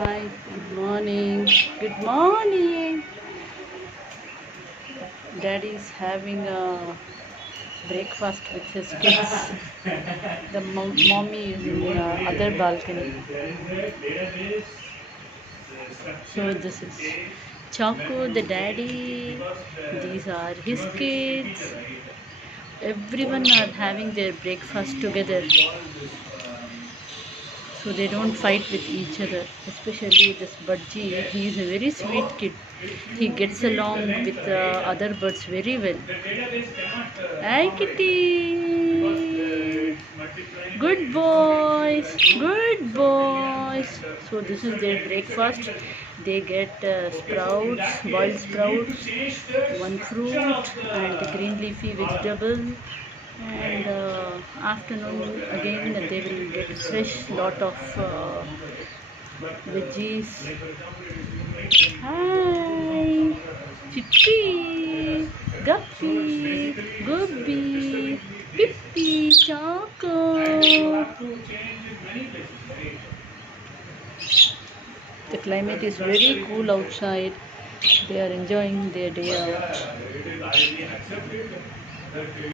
Hi, good morning. Good morning. Daddy is having a breakfast with his kids. The mommy is in the other balcony. So this is Chaco, the daddy. These are his kids. Everyone are having their breakfast together, so they don't fight with each other. Especially this Budgie, he is a very sweet kid. He gets along with other birds very well. Hi kitty, good boys, good boys. So this is their breakfast. They get sprouts, boiled sprouts, one fruit, and the green leafy vegetable. And afternoon again they will get fresh lot of veggies. Hi, Chippy, Guppy, Gubby, Pippi, Choco. The climate is very cool outside. They are enjoying their day out.